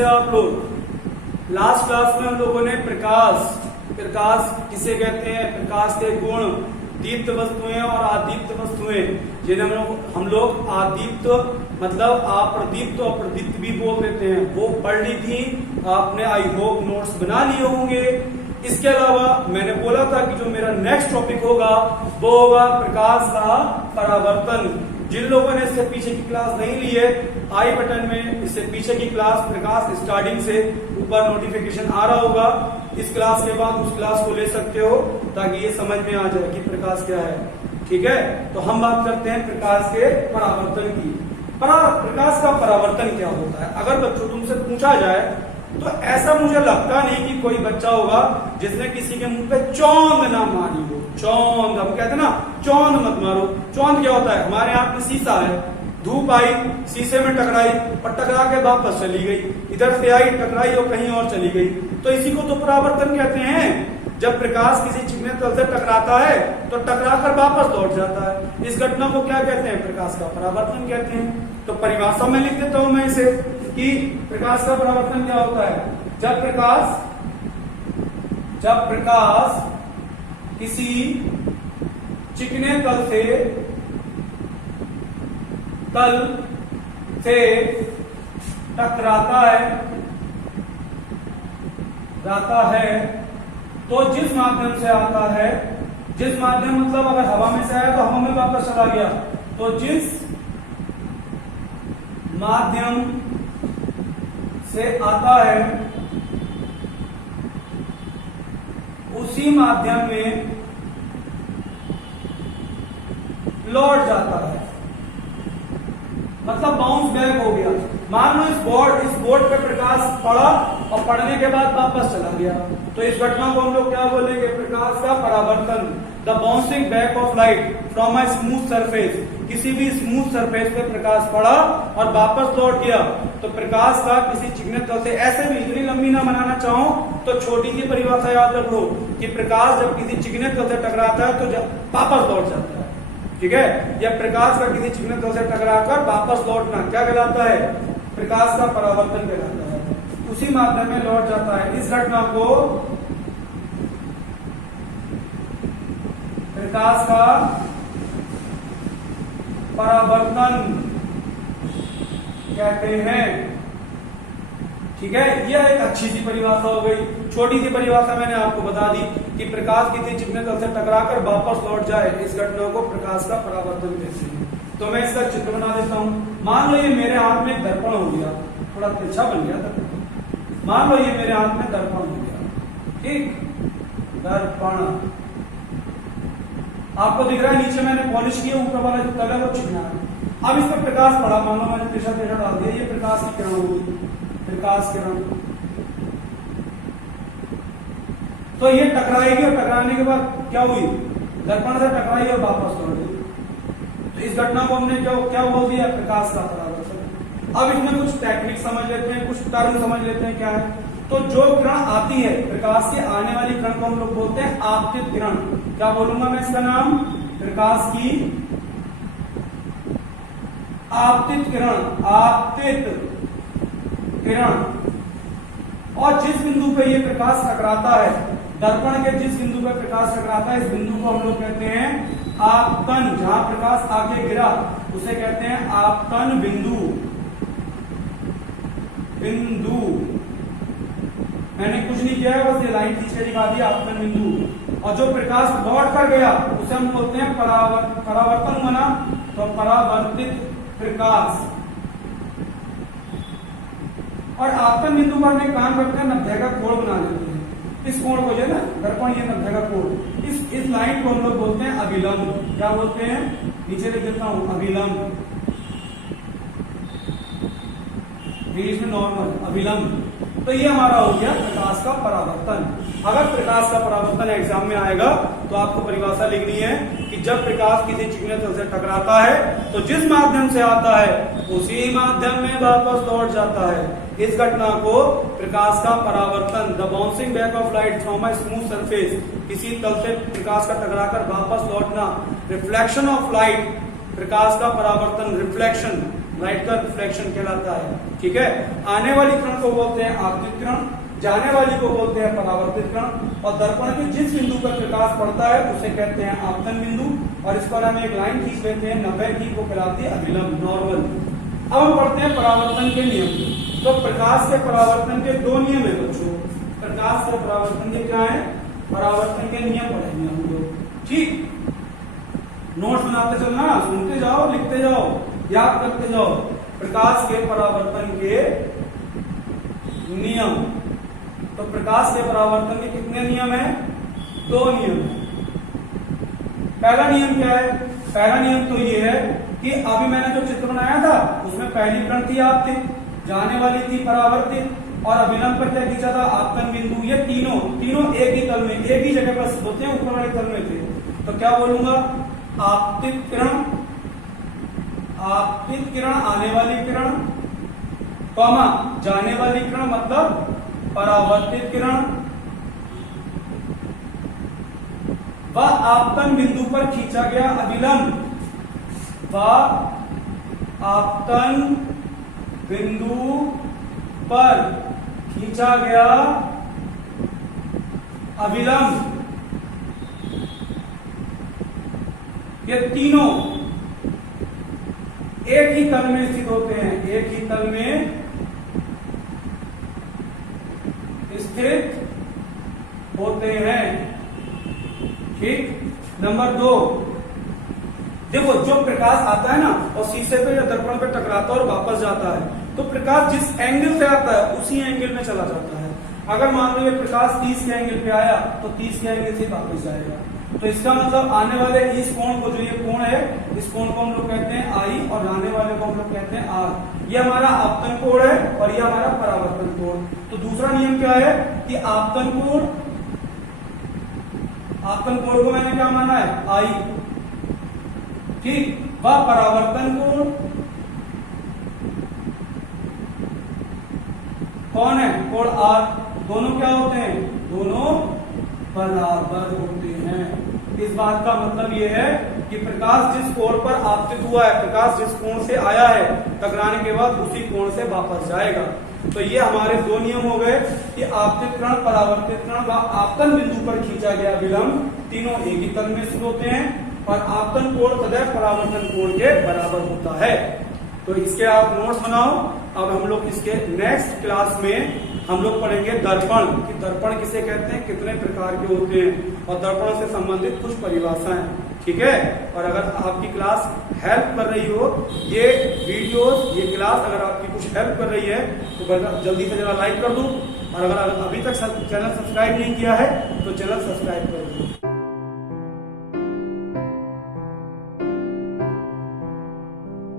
कैसे आप लोग? लास्ट क्लास में हम लोगों ने प्रकाश किसे कहते हैं, प्रकाश के गुण, दीप्त वस्तुएं और अदीप्त वस्तुएं, जिन्हें हम लोग अदीप्त मतलब अप्रदीप्त और प्रदीप्त भी बोल देते हैं, वो पढ़ ली थी आपने। आई होप नोट्स बना लिए होंगे। इसके अलावा मैंने बोला था कि जो मेरा नेक्स्ट टॉपिक होगा वो होगा प्रकाश का परावर्तन। जिन लोगों ने इससे पीछे की क्लास नहीं ली है, आई बटन में इससे पीछे की क्लास प्रकाश स्टार्टिंग से ऊपर नोटिफिकेशन आ रहा होगा। इस क्लास के बाद उस क्लास को ले सकते हो ताकि ये समझ में आ जाए कि प्रकाश क्या है। ठीक है, तो हम बात करते हैं प्रकाश के परावर्तन की। प्रकाश का परावर्तन क्या होता है? अगर बच्चों तुमसे पूछा जाए तो ऐसा मुझे लगता नहीं कि कोई बच्चा होगा जिसने किसी के मुंह पे चौंध ना मारी हो। चौंध हम कहते हैं ना, चौंध मत मारो। चौंध क्या होता है? हमारे हाथ में शीशा है, धूप आई, शीशे में टकराई और टकरा के वापस चली गई, इधर से आई टकराई और कहीं और चली गई, तो इसी को तो परावर्तन कहते हैं। जब प्रकाश किसी चिकने तल से टकराता है तो टकरा कर वापस लौट जाता है। इस घटना को क्या कहते हैं? प्रकाश का परावर्तन कहते हैं। तो परिभाषा में लिख देता हूं मैं इसे कि प्रकाश का परावर्तन क्या होता है? जब प्रकाश किसी चिकने तल से टकराता है तो जिस माध्यम से आता है, जिस माध्यम मतलब अगर हवा में से आया तो हवा में वापस चला गया, तो जिस माध्यम से आता है उसी माध्यम में लौट जाता है, मतलब बाउंस बैक हो गया। मान लो इस बोर्ड पे प्रकाश पड़ा और पड़ने के बाद वापस चला गया, तो इस घटना को हम लोग क्या बोलेंगे? प्रकाश का परावर्तन। The bouncing back of light from a smooth surface. किसी भी स्मूथ सरफेस पे प्रकाश पड़ा और वापस लौट गया, तो प्रकाश का किसी चिकने तल से, ऐसे भी इतनी लंबी ना बनाना चाहूं तो छोटी सी परिभाषा याद रख लो कि प्रकाश जब किसी चिकने तल से टकराता है तो वापस लौट जाता है। ठीक है, या प्रकाश का किसी चिकने तल से टकराकर वापस लौटना क्या कहलाता है? प्रकाश का परावर्तन कहलाता है। उसी माध्यम में लौट जाता है। इस घटना को प्रकाश का परावर्तन कहते हैं। ठीक है, यह एक अच्छी सी परिभाषा हो गई। छोटी सी परिभाषा मैंने आपको बता दी कि प्रकाश किसी चिकने तल से टकराकर वापस लौट जाए, इस घटना को प्रकाश का परावर्तन कहते हैं। तो मैं इसका चित्र बना देता हूं। मान लो ये मेरे हाथ में दर्पण हो गया, थोड़ा तिरछा बन गया दर्पण। मान लो ये मेरे हाथ में दर्पण हो गया, ठीक, दर्पण आपको दिख रहा है, नीचे मैंने पॉलिश किया, ऊपर वाला जो कलर वो चिकना है। अब इस पर प्रकाश पड़ा, मान लो मैंने तिरछा डाल दिया, ये प्रकाश की किरण होगी, प्रकाश किरण। तो ये टकराएगी और टकराने के बाद क्या हुई? दर्पण से टकराई और वापस लौट गई। तो इस घटना को हमने क्या बोल दिया? प्रकाश का परावर्तन। अब इसमें कुछ टेक्निक समझ लेते हैं, कुछ टर्म समझ लेते हैं क्या है। तो जो किरण आती है, प्रकाश से आने वाली किरण को हम लोग बोलते हैं आपतित किरण। क्या बोलूंगा मैं इसका नाम? प्रकाश की आपतित किरण। आपतित किरण। और जिस बिंदु पे ये प्रकाश टकराता है, दर्पण के जिस बिंदु पे प्रकाश टकराता है, इस बिंदु को हम लोग कहते हैं आपतन। जहां प्रकाश आके गिरा उसे कहते हैं आपतन बिंदु। मैंने कुछ नहीं किया है, बस ये लाइन खींच के दिखा दी, आपतन बिंदु। और जो प्रकाश लौट कर गया उसे हम बोलते हैं परावर्तन बना, तो परावर्तित प्रकाश। और आपतन बिंदु पर हम एक काम करते हैं, 90 का कोण बना लेते हैं। इस कोण को जो है ना, दर्पण ये 90 का कोण, इस लाइन को हम लोग बोलते हैं अभिलंब। क्या बोलते हैं? नीचे लिख देता हूं, अभिलंब। इंग्लिश में नॉर्मल, अभिलंब। तो ये हमारा हो गया प्रकाश का परावर्तन। अगर प्रकाश का परावर्तन एग्जाम में आएगा तो आपको परिभाषा लिखनी है कि जब प्रकाश किसी चिकने तल से टकराता है तो जिस माध्यम से आता है उसी माध्यम में वापस लौट जाता है। इस घटना को प्रकाश का परावर्तन, the bouncing back of light from a smooth surface, किसी तल से प्रकाश का टकराकर वापस लौटना, रिफ्लेक्शन ऑफ लाइट, प्रकाश का परावर्तन, रिफ्लेक्शन, लाइट का रिफ्लेक्शन कहलाता है। ठीक है, आने वाली किरण को बोलते हैं आपतित किरण, जाने वाली को बोलते हैं परावर्तित किरण, और दर्पण के जिस बिंदु पर प्रकाश पड़ता है उसे कहते हैं आपतन बिंदु। और इस पर हम एक लाइन खींच लेते हैं 90 की, वो कहलाती है अभिलंब, नॉर्मल। अब हम पढ़ते हैं परावर्तन के नियम। तो प्रकाश के परावर्तन के दो नियम है बच्चों। प्रकाश के परावर्तन के क्या है? परावर्तन के नियम पढ़ेंगे हम लोग। ठीक, नोट्स बनाते चलना, सुनते जाओ, लिखते जाओ, याद करते जाओ। प्रकाश के परावर्तन के नियम। तो प्रकाश के परावर्तन के कितने नियम है? दो नियम है। पहला नियम क्या है? पहला नियम तो ये है कि अभी मैंने जो चित्र बनाया था उसमें पहली किरण थी आपतित, जाने वाली थी परावर्तित, और अभिलंब पर क्या खींचा था? आपतन बिंदु। ये तीनों एक ही तल में, एक ही जगह पर होते हैं, ऊपर वाले तल में थे। तो क्या बोलूंगा? आपतित किरण, आपतित किरण, आने वाली किरण, कॉमा जाने वाली किरण मतलब परावर्तित किरण, व आपतन बिंदु पर खींचा गया अभिलंब, व आपतन बिंदु पर खींचा गया अभिलंब, ये तीनों एक ही तल में स्थित होते हैं, एक ही तल में स्थित होते हैं। ठीक, नंबर 2, देखो जो प्रकाश आता है ना और शीशे पे या दर्पण पे टकराता है और वापस जाता है, तो प्रकाश जिस एंगल से आता है उसी एंगल में चला जाता है। अगर मान लो ये प्रकाश 30 के एंगल पे आया तो 30 के एंगल से वापस जाएगा। तो इसका मतलब आने वाले इस कोण को, जो ये कोण है, इस कोण को हम लोग कहते हैं आई, और आने वाले को हम लोग कहते हैं आर। ये हमारा आपतन कोण है और ये हमारा परावर्तन कोण। तो दूसरा नियम क्या है कि आपतन कोण को मैंने क्या माना है? आई। ठीक, वह परावर्तन कोण कौन है? कोण आर। दोनों क्या होते हैं? दोनों बराबर होते हैं। इस बात का मतलब यह है कि प्रकाश जिस कोण पर आपतित हुआ है, प्रकाश जिस कोण से आया है, टकराने के बाद उसी कोण से वापस जाएगा। तो ये हमारे दो नियम हो गए कि आपतित किरण, परावर्तित किरण व आपतन बिंदु पर खींचा गया विलंब तीनों एक ही तल में स्थित होते हैं, और आपतन कोण सदैव परावर्तन कोण के बराबर होता है। तो इसके आप नोट्स बनाओ। अब हम लोग इसके नेक्स्ट क्लास में हम लोग पढ़ेंगे दर्पण, कि दर्पण किसे कहते हैं, कितने प्रकार के होते हैं, और दर्पण से संबंधित कुछ परिभाषाएं। ठीक है, और अगर आपकी क्लास हेल्प कर रही हो, ये वीडियोस, ये क्लास अगर आपकी कुछ हेल्प कर रही है तो जल्दी से जरा लाइक कर दो, और अगर अभी तक चैनल सब्सक्राइब नहीं किया है तो चैनल सब्सक्राइब कर दो।